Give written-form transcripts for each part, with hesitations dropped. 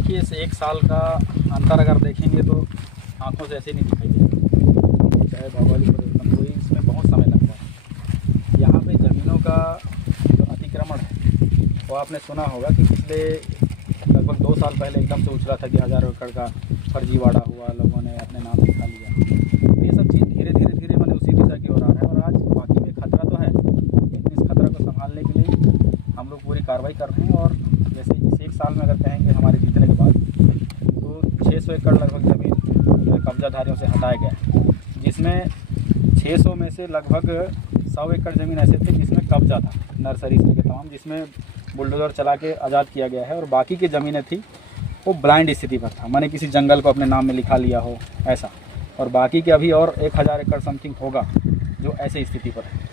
देखिए इस 1 साल का अंतर अगर देखेंगे तो आंखों से ऐसे नहीं दिखाई देगा। चाहे भौगोलिक परिवर्तन कोई, इसमें बहुत समय लगता है। यहाँ पे ज़मीनों का जो अतिक्रमण है वो आपने सुना होगा कि पिछले लगभग 2 साल पहले एकदम से उछला था कि 1000 एकड़ का फर्जीवाड़ा हुआ, लोगों ने अपने नाम लिखा लिया। तो ये सब चीज़ धीरे धीरे मैंने उसी दिशा की ओर आ रहा है। और आज बाकी में खतरा तो है, लेकिन इस खतरा को संभालने के लिए हम लोग पूरी कार्रवाई कर रहे हैं। और जैसे इस 1 साल में अगर कहेंगे हमारे जीतने के बाद, तो 600 एकड़ लगभग ज़मीन कब्जाधारियों से हटाया गया है, जिसमें 600 में से लगभग 100 एकड़ ज़मीन ऐसे थे जिसमें कब्जा था, नर्सरी से लेकर तमाम, जिसमें बुलडोज़र चला के आज़ाद किया गया है। और बाकी की ज़मीनें थी वो ब्लाइंड स्थिति पर था, मैंने किसी जंगल को अपने नाम में लिखा लिया हो ऐसा। और बाकी के अभी और 1000 एकड़ समथिंग होगा जो ऐसे स्थिति पर है।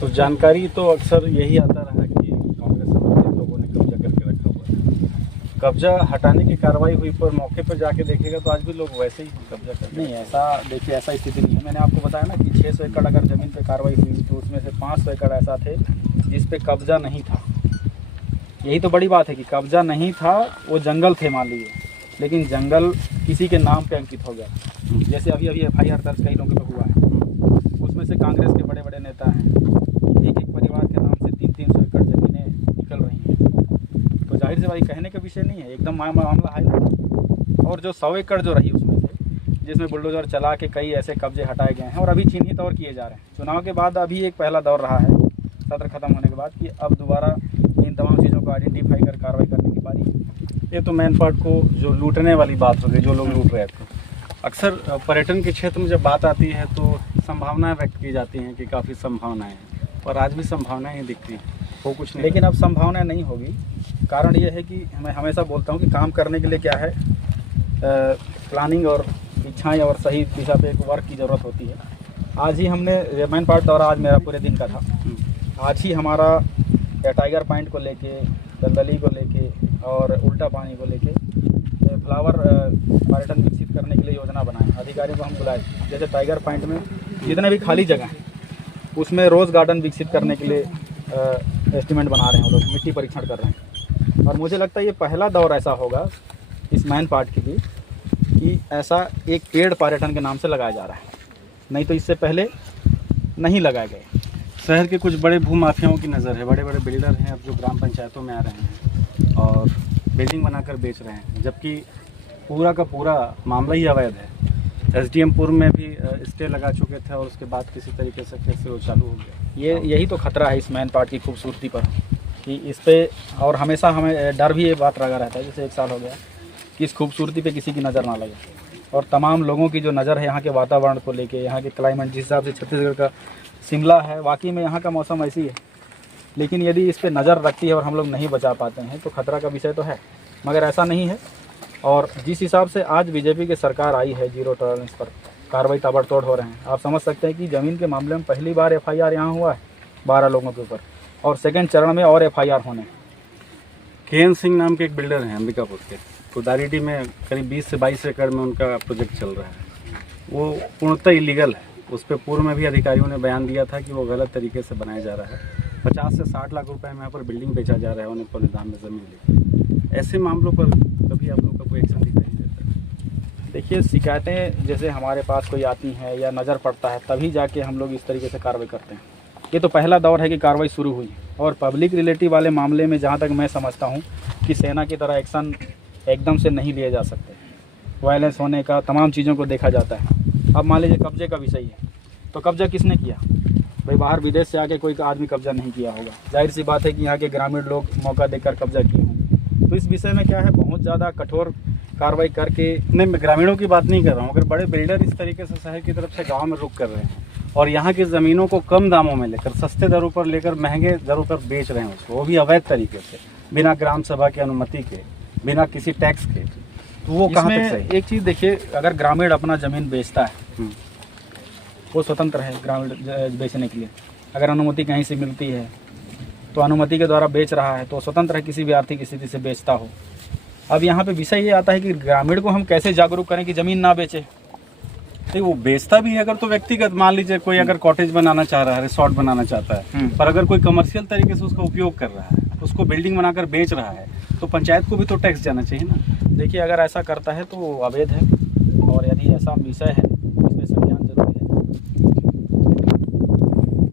तो जानकारी तो अक्सर यही आता रहा कि कांग्रेस समर्थित लोगों ने कब्जा करके रखा हुआ है। कब्जा हटाने की कार्रवाई हुई, पर मौके पर जाके देखेगा तो आज भी लोग वैसे ही कब्जा करते नहीं, ऐसा देखिए ऐसा स्थिति नहीं है। मैंने आपको बताया ना कि 600 एकड़ अगर ज़मीन पे कार्रवाई हुई तो उसमें से 500 एकड़ ऐसा थे जिस पे कब्जा नहीं था। यही तो बड़ी बात है कि कब्जा नहीं था, वो जंगल थे मान लीजिए, लेकिन जंगल किसी के नाम पे अंकित हो गया। जैसे अभी FIR दर्ज कई लोगों पे हुआ है, उसमें से कांग्रेस के बड़े बड़े नेता हैं, एक परिवार के नाम से 300 एकड़ ज़मीनें निकल रही हैं। तो जाहिर से भाई कहने का विषय नहीं है, एकदम मामला हाईलाइट। और जो 100 एकड़ जो रही उसमें से, जिसमें बुलडोज़र चला के कई ऐसे कब्जे हटाए गए हैं और अभी चिन्हित और किए जा रहे हैं। चुनाव के बाद अभी एक पहला दौर रहा है सत्र खत्म होने के बाद कि अब दोबारा इन तमाम चीज़ों को आइडेंटिफाई कर कार्रवाई करने की बारी है। ये तो मेन पार्ट को जो लूटने वाली बात हो गई, जो लोग लूट रहे थे। अक्सर पर्यटन के क्षेत्र में जब बात आती है तो संभावनाएं व्यक्त की जाती हैं कि काफ़ी संभावनाएं हैं, और आज भी संभावनाएं ही दिखती हैं, वो कुछ नहीं। लेकिन अब संभावनाएं नहीं होगी। कारण ये है कि मैं हमेशा बोलता हूँ कि काम करने के लिए क्या है, प्लानिंग और इच्छाएं और सही दिशा पे एक वर्क की ज़रूरत होती है। आज ही हमने मेन पार्ट दौरा आज मेरा पूरे दिन का था। आज ही हमारा टाइगर पॉइंट को लेके, दलदली को लेके और उल्टा पानी को लेके फ्लावर पर्यटन विकसित करने के लिए योजना बनाए। अधिकारियों को हम बुलाए, जैसे टाइगर पॉइंट में जितने भी खाली जगह हैं उसमें रोज़ गार्डन विकसित करने के लिए एस्टिमेट बना रहे हैं, वो लोग मिट्टी परीक्षण कर रहे हैं। और मुझे लगता है ये पहला दौर ऐसा होगा इस मैन पार्ट के लिए कि ऐसा एक पेड़ पर्यटन के नाम से लगाया जा रहा है, नहीं तो इससे पहले नहीं लगाए गए। शहर के कुछ बड़े भूमाफियाओं की नज़र है, बड़े बड़े बिल्डर हैं अब जो ग्राम पंचायतों में आ रहे हैं और बिल्डिंग बनाकर बेच रहे हैं, जबकि पूरा का पूरा मामला ही अवैध है। SDM पूर्व में भी स्टे लगा चुके थे और उसके बाद किसी तरीके से फिर से वो चालू हो गया। यही तो खतरा है इस मैन पार्ट की खूबसूरती पर कि इस पे, और हमेशा हमें डर भी ये बात लगा रहता है, जैसे 1 साल हो गया कि इस खूबसूरती पे किसी की नज़र ना लगे। और तमाम लोगों की जो नज़र है यहाँ के वातावरण को लेके, यहाँ के क्लाइमेट, जिस हिसाब से छत्तीसगढ़ का शिमला है, वाकई में यहाँ का मौसम ऐसी है, लेकिन यदि इस पर नज़र रखती है और हम लोग नहीं बचा पाते हैं तो खतरा का विषय तो है। मगर ऐसा नहीं है। और जिस हिसाब से आज बीजेपी की सरकार आई है, जीरो टॉलरेंस पर कार्रवाई ताबड़तोड़ हो रहे हैं। आप समझ सकते हैं कि ज़मीन के मामले में पहली बार FIR यहाँ हुआ है 12 लोगों के ऊपर, और सेकेंड चरण में और FIR होने। KN सिंह नाम के एक बिल्डर हैं अंबिकापुर के, कुदारीडी में करीब 20 से 22 एकड़ में उनका प्रोजेक्ट चल रहा है। वो पूर्णतः इलीगल है। उस पर पूर्व में भी अधिकारियों ने बयान दिया था कि वो गलत तरीके से बनाया जा रहा है। 50 से 60 लाख रुपए में यहाँ पर बिल्डिंग बेचा जा रहा है उन्हें पूरे दाम में ज़मीन लेकर। ऐसे मामलों पर कभी आप लोग का कोई एक्शन दिखाई नहीं देता? देखिए, शिकायतें जैसे हमारे पास कोई आती हैं या नज़र पड़ता है तभी जाके हम लोग इस तरीके से कार्रवाई करते हैं। ये तो पहला दौर है कि कार्रवाई शुरू हुई। और पब्लिक रिलेटिव वाले मामले में जहाँ तक मैं समझता हूँ कि सेना की तरह एक्शन एकदम से नहीं लिए जा सकते। वायलेंस होने का, तमाम चीज़ों को देखा जाता है। अब मान लीजिए कब्जे का विषय है, तो कब्जा किसने किया? भाई बाहर विदेश से आके कोई आदमी कब्जा नहीं किया होगा। जाहिर सी बात है कि यहाँ के ग्रामीण लोग मौका देकर कब्जा किए होंगे। तो इस विषय में क्या है, बहुत ज़्यादा कठोर कार्रवाई करके। नहीं, मैं ग्रामीणों की बात नहीं कर रहा हूँ। अगर बड़े बिल्डर इस तरीके से शहर की तरफ से गाँव में रुक कर रहे हैं और यहाँ की ज़मीनों को कम दामों में लेकर, सस्ते दरों पर लेकर महंगे दरों पर बेच रहे हैं उसको, वो भी अवैध तरीके से, बिना ग्राम सभा की अनुमति के, बिना किसी टैक्स के, तो वो कहाँ तक सही? एक चीज़ देखिए, अगर ग्रामीण अपना ज़मीन बेचता है वो स्वतंत्र है ग्रामीण बेचने के लिए। अगर अनुमति कहीं से मिलती है तो अनुमति के द्वारा बेच रहा है तो स्वतंत्र है, किसी भी आर्थिक स्थिति से बेचता हो। अब यहाँ पे विषय ये आता है कि ग्रामीण को हम कैसे जागरूक करें कि ज़मीन ना बेचे। नहीं, वो बेचता भी है अगर तो व्यक्तिगत, मान लीजिए कोई अगर कॉटेज बनाना चाह रहा है, रिसोर्ट बनाना चाहता है, पर अगर कोई कमर्शियल तरीके से उसका उपयोग कर रहा है, उसको बिल्डिंग बनाकर बेच रहा है, तो पंचायत को भी तो टैक्स जाना चाहिए ना। देखिए अगर ऐसा करता है तो वो अवैध है, और यदि ऐसा विषय है